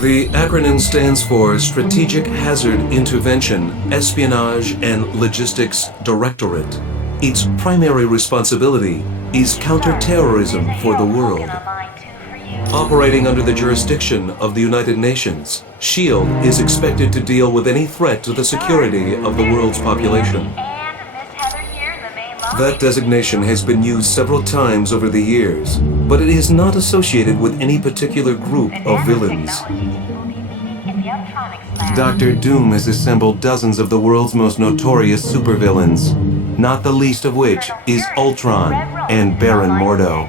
The acronym stands for Strategic Hazard Intervention, Espionage and Logistics Directorate. Its primary responsibility is counterterrorism for the world. Operating under the jurisdiction of the United Nations, SHIELD is expected to deal with any threat to the security of the world's population. That designation has been used several times over the years, but it is not associated with any particular group of villains. Dr. Doom has assembled dozens of the world's most notorious supervillains, not the least of which is Ultron and Baron Mordo.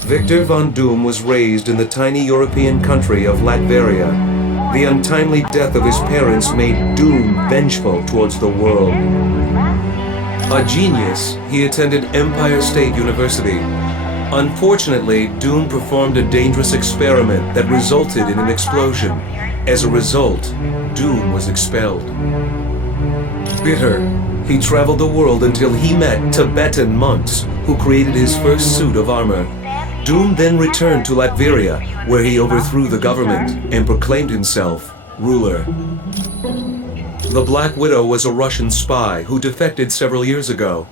Victor Von Doom was raised in the tiny European country of Latveria. The untimely death of his parents made Doom vengeful towards the world. A genius, he attended Empire State University. Unfortunately, Doom performed a dangerous experiment that resulted in an explosion. As a result, Doom was expelled. Bitter, he traveled the world until he met Tibetan monks who created his first suit of armor. Doom then returned to Latveria, where he overthrew the government and proclaimed himself ruler. The Black Widow was a Russian spy who defected several years ago.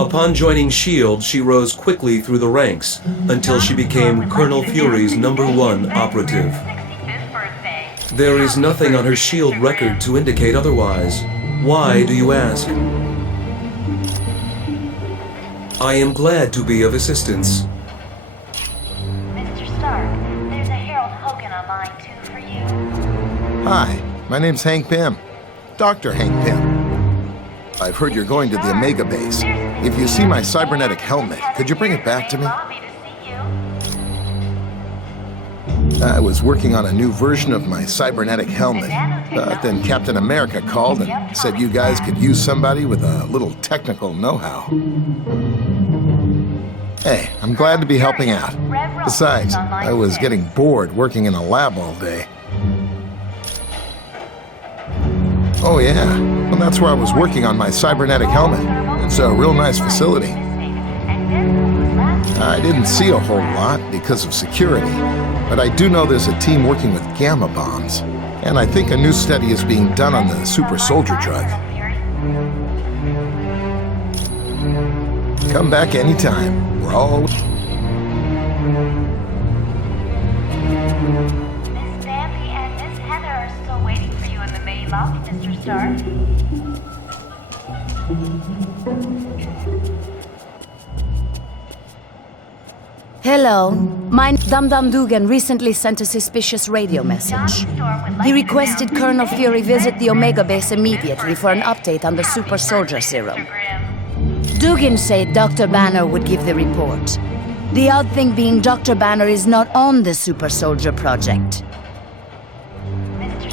Upon joining SHIELD, she rose quickly through the ranks until she became Colonel Fury's #1 operative. There is nothing on her SHIELD record to indicate otherwise. Why, do you ask? I am glad to be of assistance. Mr. Stark, there's a Harold Hogan on line 2 for you. Hi, my name's Hank Pym. Dr. Hank Pym. I've heard you're going to the Omega base. If you see my cybernetic helmet, could you bring it back to me? I was working on a new version of my cybernetic helmet, but then Captain America called and said you guys could use somebody with a little technical know-how. Hey, I'm glad to be helping out. Besides, I was getting bored working in a lab all day. Oh yeah, well that's where I was working on my cybernetic helmet. It's a real nice facility. I didn't see a whole lot because of security, but I do know there's a team working with gamma bombs, and I think a new study is being done on the super soldier drug. Come back anytime. We're all... Miss Sandy and Miss Heather are still waiting for you in the main lobby, Mr. Stark. Hello. My Dum Dum Dugan recently sent a suspicious radio message. He requested Colonel Fury visit the Omega base immediately for an update on the super soldier serum. Dugan said Dr. Banner would give the report. The odd thing being Dr. Banner is not on the super soldier project.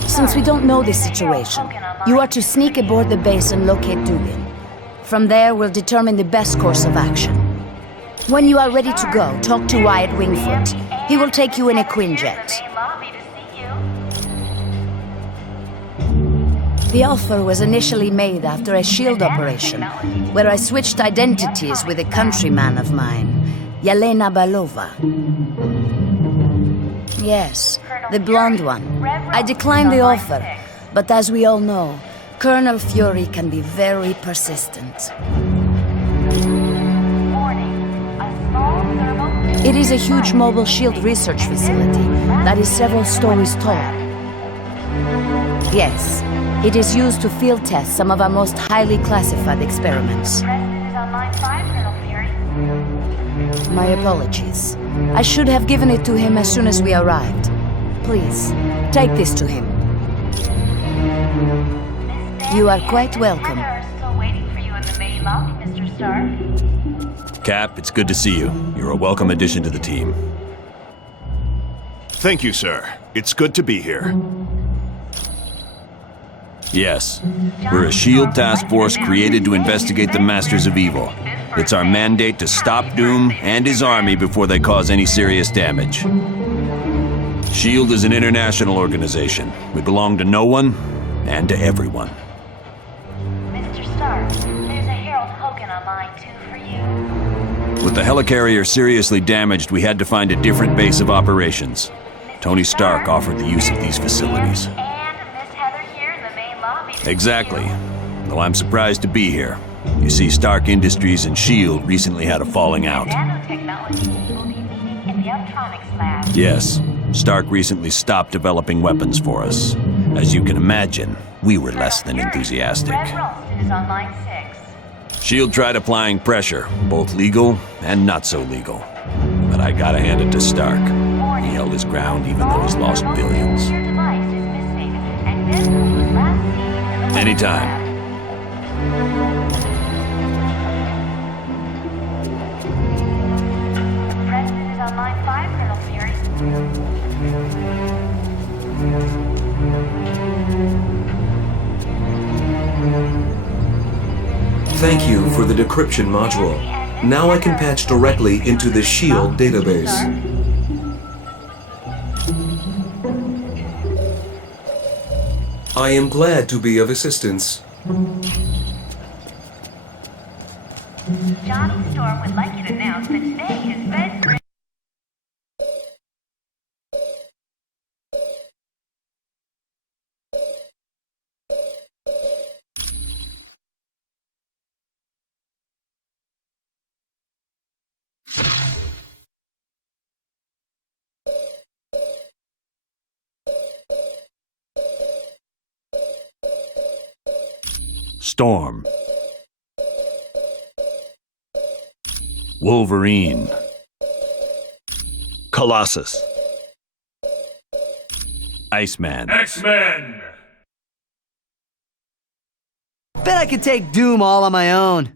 Since we don't know this situation, you are to sneak aboard the base and locate Dugan. From there, we'll determine the best course of action. When you are ready to go, talk to Wyatt Wingfoot. He will take you in a Quinjet. The offer was initially made after a SHIELD operation, where I switched identities with a countryman of mine, Yelena Balova. Yes, the blonde one. I declined the offer, but as we all know, Colonel Fury can be very persistent. It is a huge mobile SHIELD research facility that is several stories tall. Yes, it is used to field test some of our most highly classified experiments. My apologies. I should have given it to him as soon as we arrived. Please, take this to him. You are quite welcome. Cap, it's good to see you. You're a welcome addition to the team. Thank you, sir. It's good to be here. Yes, we're a SHIELD task force created to investigate the Masters of Evil. It's our mandate to stop Doom and his army before they cause any serious damage. SHIELD is an international organization. We belong to no one and to everyone. Mr. Stark, there's a Harold Hogan on line 2 for you. With the helicarrier seriously damaged, we had to find a different base of operations. Tony Stark offered the use of these facilities. And Miss Heather here in the main lobby. Exactly. Though I'm surprised to be here. You see, Stark Industries and S.H.I.E.L.D. recently had a falling out. Nanotechnologies will be meeting in the Optronics lab. Yes, Stark recently stopped developing weapons for us. As you can imagine, we were less than enthusiastic. Red Ralston is on line 6. S.H.I.E.L.D. tried applying pressure, both legal and not so legal. But I gotta hand it to Stark. He held his ground even though he's lost billions. Your device is missing, and this was last seen in the Anytime. lab. President is on line 5, Colonel Fury. Thank you for the decryption module. Now I can patch directly into the S.H.I.E.L.D. database. I am glad to be of assistance. Johnny Storm would like you to announce that today his bed. Storm. Wolverine. Colossus. Iceman. X-Men! Bet I could take Doom all on my own.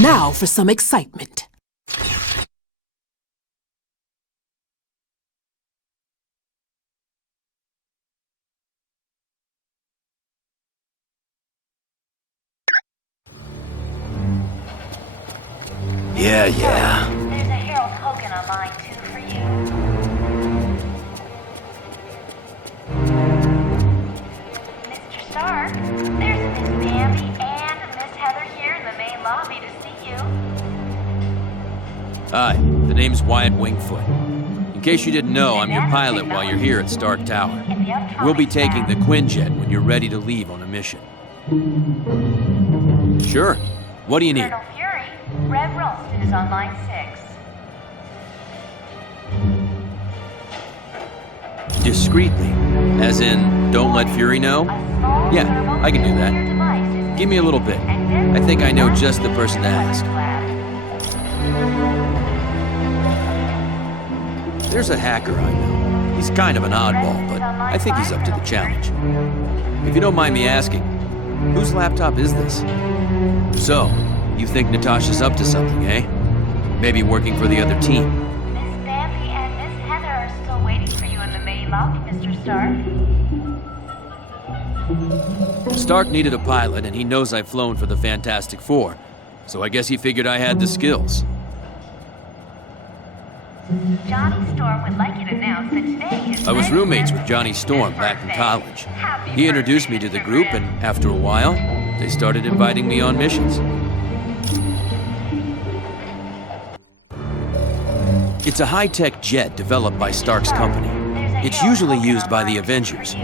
Now for some excitement. Yeah. There's a Harold Hogan on line 2 for you. Mr. Stark, there's Miss Bambi and Miss Heather here in the main lobby to see you. Hi, the name's Wyatt Wingfoot. In case you didn't know, I'm your pilot while you're here at Stark Tower. In the Optronics We'll be taking the lab. Quinjet when you're ready to leave on a mission. Sure. What do you need? Colonel Fury, Red Ralston is on line 6. Discreetly. As in, don't let Fury know? Yeah, I can do that. Give me a little bit. I think I know just the person to ask. There's a hacker I know. He's kind of an oddball, but I think he's up to the challenge. If you don't mind me asking, Whose laptop is this? So, you think Natasha's up to something, eh? Maybe working for the other team. Miss Bambi and Miss Heather are still waiting for you in the main lobby, Mr. Stark. Stark needed a pilot, and he knows I've flown for the Fantastic Four, so I guess he figured I had the skills. Johnny Storm would like you to announce that today is... I was roommates with Johnny Storm back in college. He introduced me to the group, and after a while, they started inviting me on missions. It's a high-tech jet developed by Stark's company. It's usually used by the Avengers.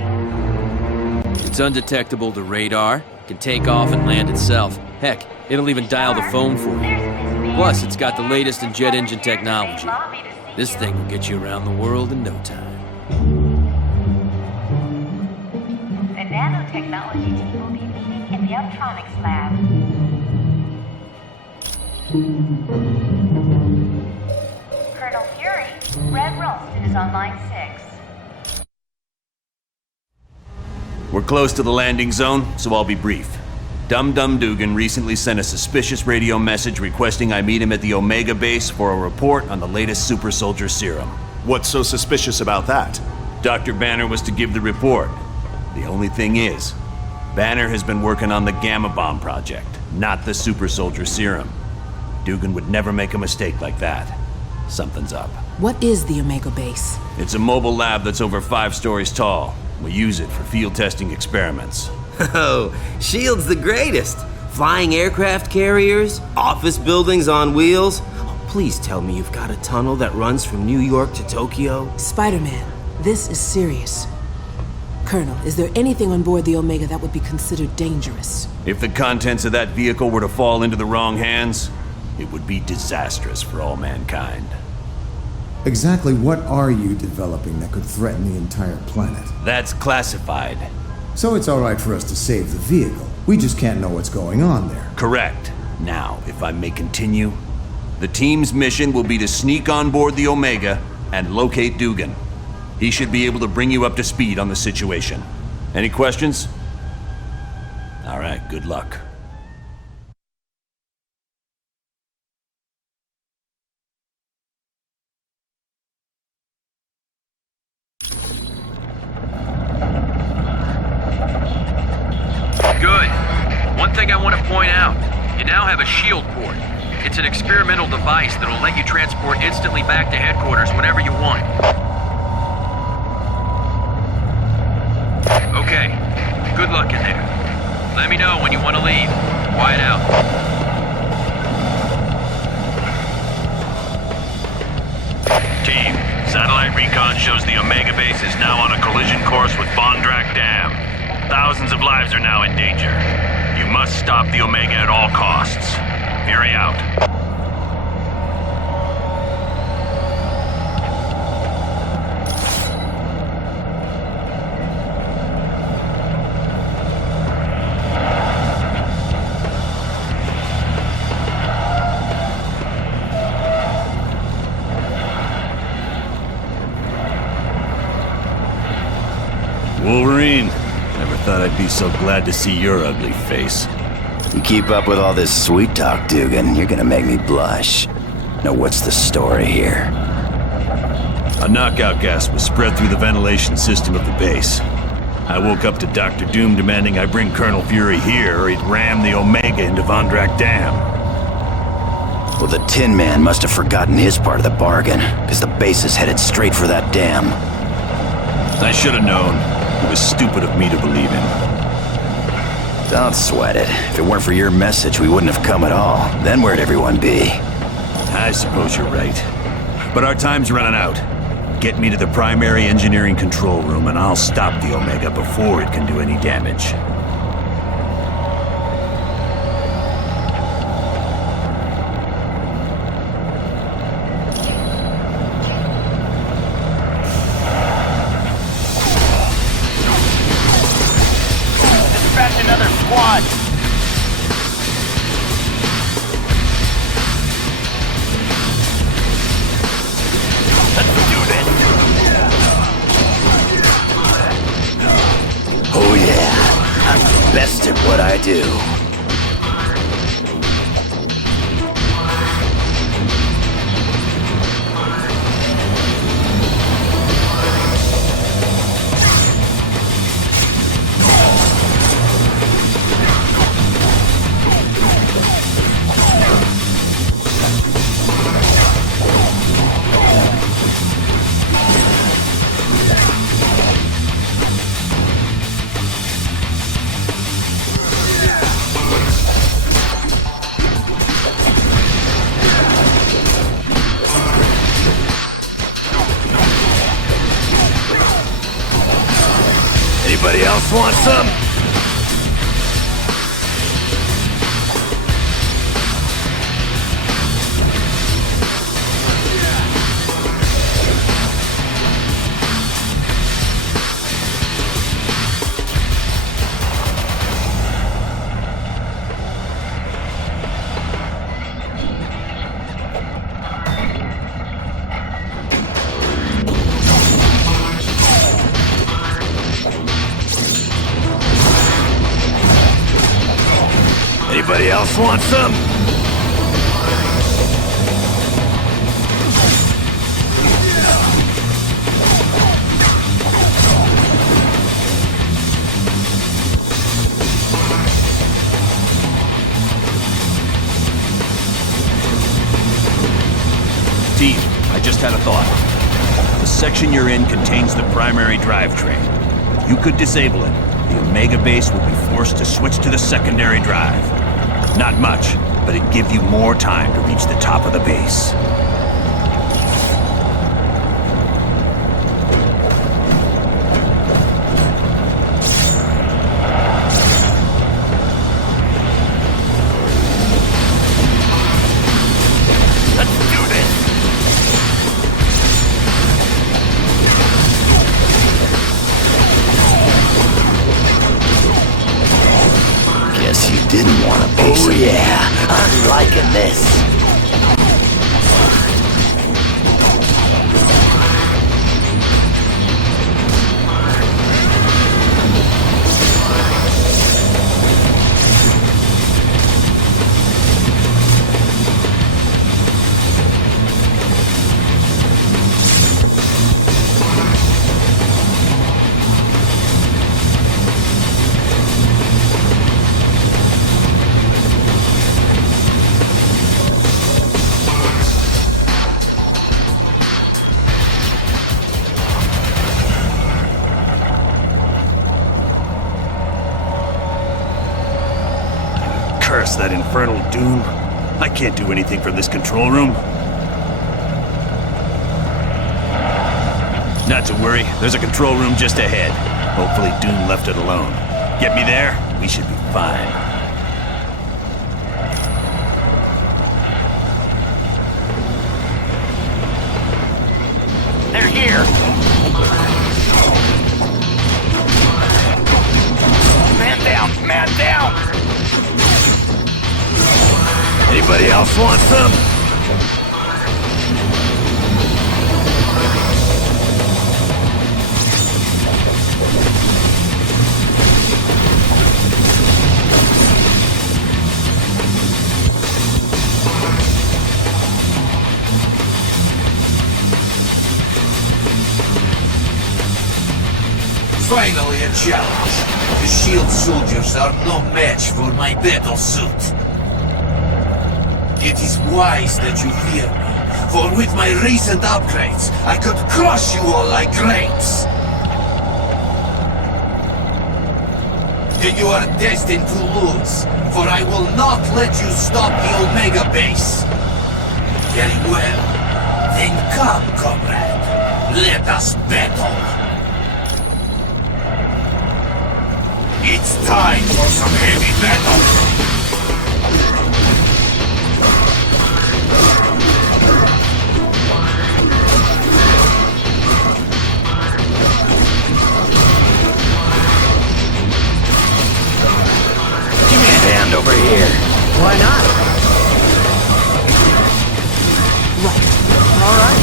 It's undetectable to radar, can take off and land itself. Heck, it'll even dial the phone for you. Plus, it's got the latest in jet engine technology. This thing will get you around the world in no time. The nanotechnology team will be meeting in the Optronics lab. Colonel Fury, Red Ralston is on line 6. We're close to the landing zone, so I'll be brief. Dum Dum Dugan recently sent a suspicious radio message requesting I meet him at the Omega base for a report on the latest super soldier serum. What's so suspicious about that? Dr. Banner was to give the report. The only thing is, Banner has been working on the Gamma Bomb project, not the super soldier serum. Dugan would never make a mistake like that. Something's up. What is the Omega base? It's a mobile lab that's over 5 stories tall. We use it for field testing experiments. Oh, S.H.I.E.L.D.'s the greatest. Flying aircraft carriers, office buildings on wheels. Oh, please tell me you've got a tunnel that runs from New York to Tokyo. Spider-Man, this is serious. Colonel, is there anything on board the Omega that would be considered dangerous? If the contents of that vehicle were to fall into the wrong hands, it would be disastrous for all mankind. Exactly what are you developing that could threaten the entire planet? That's classified. So it's all right for us to save the vehicle. We just can't know what's going on there. Correct. Now, if I may continue, the team's mission will be to sneak on board the Omega and locate Dugan. He should be able to bring you up to speed on the situation. Any questions? All right, good luck. Good. One thing I want to point out, you now have a shield port. It's an experimental device that'll let you transport instantly back to headquarters whenever you want. Okay, good luck in there. Let me know when you want to leave. Quiet out. Team, satellite recon shows the Omega base is now on a collision course with Bondrak Dam. Thousands of lives are now in danger. You must stop the Omega at all costs. Fury out. Wolverine, never thought I'd be so glad to see your ugly face. You keep up with all this sweet talk, Dugan, you're gonna make me blush. Now what's the story here? A knockout gas was spread through the ventilation system of the base. I woke up to Dr. Doom demanding I bring Colonel Fury here or he'd ram the Omega into Bondrak Dam. Well, the Tin Man must have forgotten his part of the bargain, because the base is headed straight for that dam. I should have known. It was stupid of me to believe him. Don't sweat it. If it weren't for your message, we wouldn't have come at all. Then where'd everyone be? I suppose you're right. But our time's running out. Get me to the primary engineering control room and I'll stop the Omega before it can do any damage. Dispatch another squad! Oh yeah, what I do. Anybody else want some? Anybody else want some? Team, I just had a thought. The section you're in contains the primary drivetrain. You could disable it. The Omega base would be forced to switch to the secondary drive. Not much, but it'd give you more time to reach the top of the base. Didn't want a piece of yeah, I'm liking this. Curse that infernal doom. I can't do anything from this control room. Not to worry, there's a control room just ahead. Hopefully Doom left it alone. Get me there, we should be fine. They're here. Man down, man down. Anybody else want some? Finally a challenge. The shield soldiers are no match for my battle suit. It is wise that you fear me, for with my recent upgrades, I could crush you all like grapes. Then you are destined to lose, for I will not let you stop the Omega base. Very well. Then come, comrade. Let us battle. It's time for some heavy battle. Over here. Why not? Right. All right.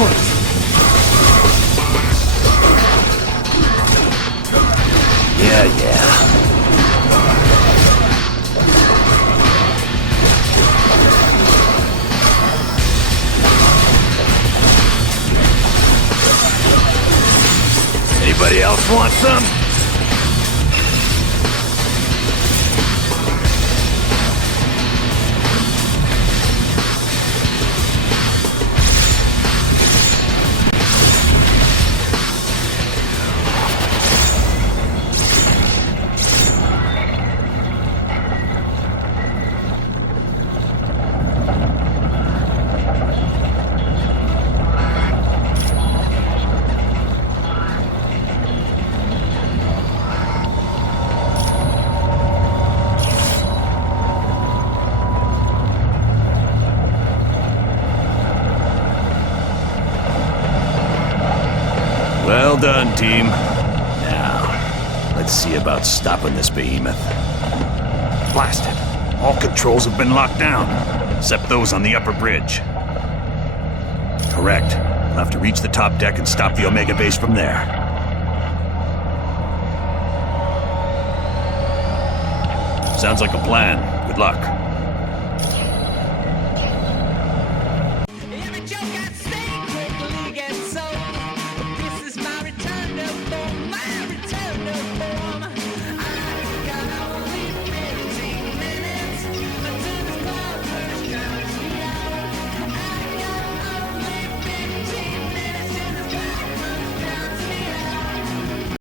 course. Yeah. Anybody else want some? Well done, team. Now, let's see about stopping this behemoth. Blast it. All controls have been locked down, except those on the upper bridge. Correct. We'll have to reach the top deck and stop the Omega base from there. Sounds like a plan. Good luck.